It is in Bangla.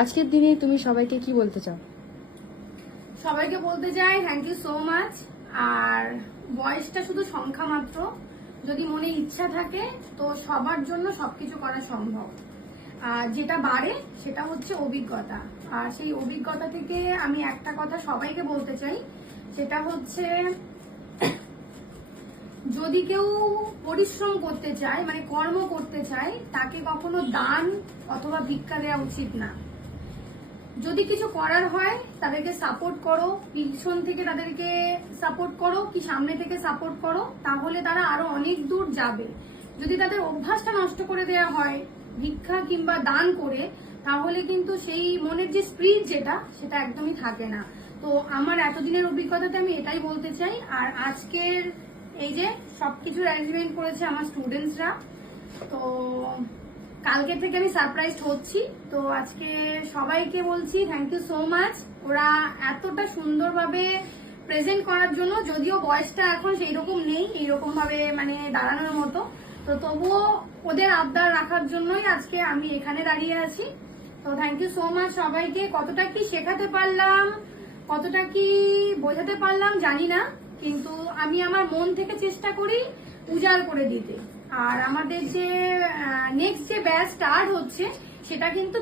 আজকের দিনে তুমি সবাইকে কি বলতে চাও? সবাইকে বলতে চাই থ্যাংক ইউ সো মাচ। আর বয়সটা শুধু সংখ্যা মাত্র, যদি মনে ইচ্ছা থাকে তো সবার জন্য সবকিছু করা সম্ভব। আর যেটা বাড়ে সেটা হচ্ছে অভিজ্ঞতা। আর সেই অভিজ্ঞতা থেকে আমি একটা কথা সবাইকে বলতে চাই, সেটা হচ্ছে যদি কেউ পরিশ্রম করতে চায়, মানে কর্ম করতে চায়, তাকে কখনো দান অথবা ভিক্ষা দেওয়া উচিত না। যদি কিছু করার হয় তাদেরকে সাপোর্ট করো, পিছন থেকে তাদেরকে সাপোর্ট করো কি সামনে থেকে সাপোর্ট করো, তাহলে তারা আরো অনেক দূর যাবে। যদি তাদের অভ্যাসটা নষ্ট করে দেওয়া হয় ভিক্ষা কিংবা দান করে, তাহলে কিন্তু সেই মনের যে স্পিরিট সেটা একদমই থাকে না। তো আমার এতদিনের অভিজ্ঞতাতে আমি এটাই বলতে চাই। আর আজকের এই যে সবকিছুর অ্যারেঞ্জমেন্ট করেছে আমার স্টুডেন্টসরা, তো কালকে থেকে আমি সারপ্রাইজ হচ্ছি। তো আজকে সবাইকে বলছি থ্যাংক ইউ সো মাচ। ওরা এতটা সুন্দরভাবে প্রেজেন্ট করার জন্য, যদিও বয়সটা এখন সেই রকম নেই এইরকম ভাবে মানে দাঁড়ানোর মতো, তো তবুও ওদের আবদার রাখার জন্যই আজকে আমি এখানে দাঁড়িয়ে আছি। তো থ্যাংক ইউ সো মাচ সবাইকে। কতটা কি শেখাতে পারলাম, কতটা কি বোঝাতে পারলাম জানি না, কিন্তু আমি আমার মন থেকে চেষ্টা করি উজাড় করে দিতে। আর আমাদের যে নেক্সট যে ব্যাচ স্টার্ট হচ্ছে সেটা কিন্তু